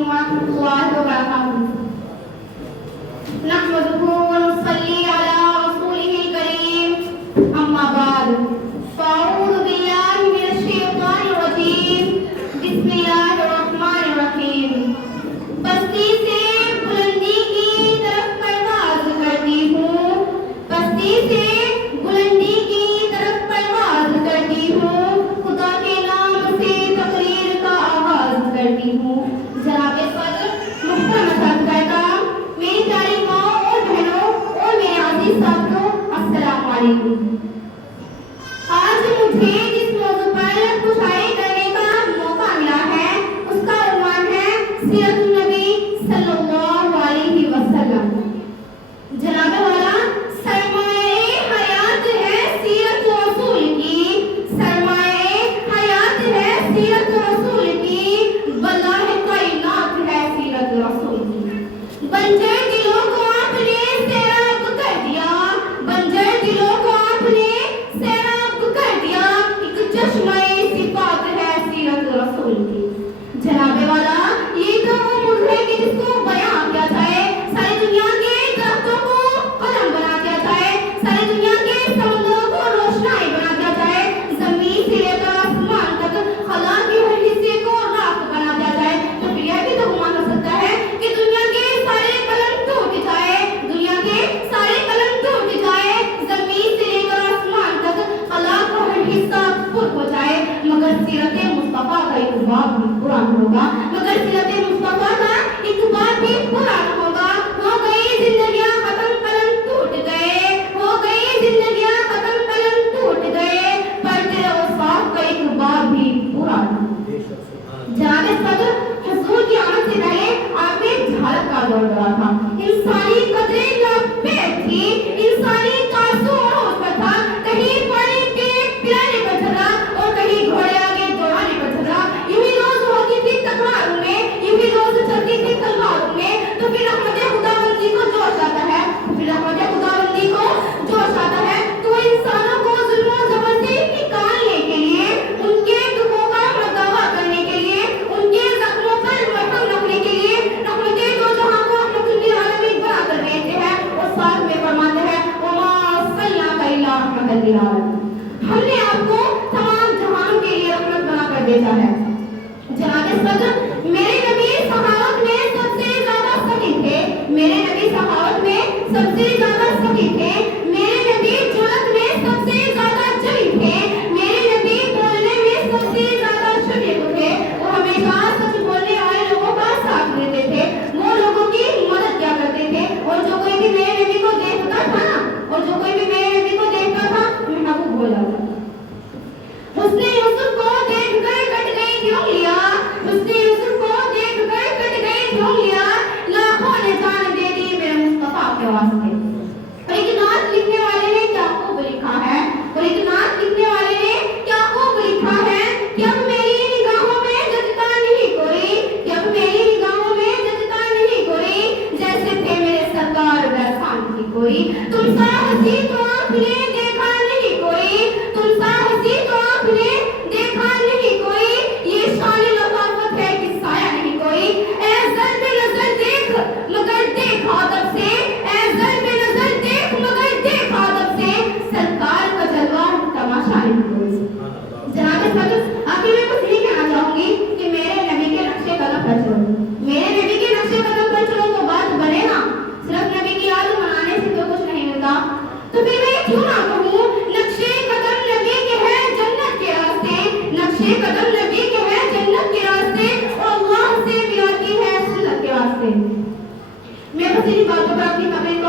علیکم ورحمۃ اللہ وبرکاتہ۔ نحمده ونصلي على رسوله الكريم، اما بعد، فاعوذ باللہ من الشیطان الرجیم، بسم اللہ الرحمن الرحیم۔ پستی سے بلندی کی طرف پرواز کرتی ہوں، پستی سے بلندی کی طرف پرواز کرتی ہوں، خدا کے نام سے تقریر کا آغاز کرتی ہوں۔ جناب صدر، محترم اساتذہ، میری پیاری ماں اور بہنوں اور میرے عزیز ساتھیوں، السلام علیکم۔ آج مجھے جس موضوع پر گفتگو کرنے کا موقع ملا ہے اس کا عنوان ہے سیرت النبی صلی اللہ علیہ وسلم۔ جناب والا، سرمایہ حیات ہے سیرت رسول کی، سرمایہ حیات ہے سیرت رسول کی، بلاہ کائنات ہے سیرت رسول کی۔ بنجر دلوں کو آپ نے سیراب کر دیا، بنجر دلوں کو آپ نے سیراب کر دیا، ایک چشمہ صفات ہے سیرت رسول کی۔ جناب والا، یہ تو وہ موضوع ہے کہ جس کو بیان کیا جائے، ساری دنیا کے درختوں کو قلم بنا دیا جائے، ساری دنیا کے سمندروں کو روشنائی بنا دیا جائے، زمین سے لے کر آسمان تک خلا کے ہر حصے کو راکھ بنا دیا جائے، تو پھر یہ بھی تو گمان ہو سکتا ہے کہ دنیا کے سارے قلم ٹوٹ جائے، دنیا کے سارے قلم ٹوٹ جائے، زمین سے لے کر آسمان تک خلا کا ہر حصہ پر ہو جائے، مگر سیرت مصطفیٰ کا ایک باب بھی قرآن ہوگا، مگر سیرت مصطفیٰ کا ایک باب بھی قرآن ہوگا۔ ہو گئی زندگیاں ختم، قلم ٹوٹ گئے، ہو گئی زندگیاں ختم، قلم ٹوٹ گئے، پر تیرے اوصاف کا ایک باب بھی قرآن۔ جناب صدر، حضور کی آمد سے پہلے آپ میں جھالک کا دور رہا تھا، انسانی قدریں لبیک تھی، انسانی تاسو اور حوصلہ تھا، کہیں پانی کے پلانے پر جھگڑا اور کہیں گھوڑے آگے دوڑانے پر جھگڑا، یوں ہی روز ہوتی تھی تکراروں میں، یوں ہی روز چلتی تھی تلواروں میں، تو پھر رحمت خداوندی کو جوش آتا ہے، پھر رحمت خداوندی کو جوش آتا ہے، تو انسانوں کو ظلم و زبر سے نکالنے کے لیے، ان کے دکھوں کا مداوا کرنے کے لیے، ان کے زخموں پر مرہم رکھنے کے لیے، رحمت دو جہاں کو رحمت للعالمین بنا کر بھیجتے ہیں، اور ساتھ میں فرماتے ہیں وما ارسلناک الا رحمۃ للعالمین، ہم نے آپ کو تمام جہانوں کے لیے رحمت بنا کر بھیجا ہے۔ جناب صدر، میرے نبی صحابت میں سب سے زیادہ سخی تھے، میرے نبی صحابت میں سب سے زیادہ سخی تھے، میرے نبی جرأت میں سب سے زیادہ جری تھے، میرے نبی بولنے میں سب سے زیادہ شریف تھے، وہ ہمیشہ سچ بولنے والے لوگوں کا ساتھ دیتے تھے، وہ لوگوں کی مدد کیا کرتے تھے، اور جو کوئی بھی میرے نبی کو دیکھتا تھا نا، اور جو کوئی بھی میرے نبی کو دیکھتا تھا محبوب ہو جاتا تھا۔ اس نے یوسف کو دیکھ کر کٹ گئی کیوں لیا، اس نے یوسف کو دیکھ کر کٹ گئی کیوں لیا، لاکھوں نے جان دے دی میرے مصطفیٰ کے واسطے۔ اور ایک نعت لکھنے والے نے کیا خوب لکھا ہے، اور ایک نعت لکھنے والے نے کیا خوب لکھا ہے کہ اب میری نگاہوں میں جچتا نہیں کوئی، کہ اب میری نگاہوں میں جچتا نہیں کوئی، جیسے تھے میرے سرکار ویسا نہیں کوئی، تم سا ہنسی تو آپ نے دیکھا نہیں کوئی، تم سا ہنسی تو آپ نے دیکھا نہیں کوئی، یہ شان لطافت ہے کہ سایہ نہیں کوئی، اے زر پہ نظر دیکھ مگر دیکھ ادب سے، اے زر پہ نظر دیکھ مگر دیکھ ادب سے، سرکار کا جلوہ تماشا نہیں کوئی۔ جناب صدر، آخر میں کچھ نہیں کہنا چاہوں گی کہ میرے نبی کے نقشے قدم پر چلو، میرے نبی کے نقشے قدم پر چلو تو بات بنے نا، صرف نبی کی یاد منانے سے تو کچھ نہیں ملتا، تو پھر میں کیوں نہ کہوں نقشے قدم نبی کے ہیں جنت کے راستے، نقشے قدم نبی کے ہیں جنت کے راستے، اور اللہ سے ملاتی ہے سنت کے واسطے۔ میں بس انہی باتوں پر اپنی خبریں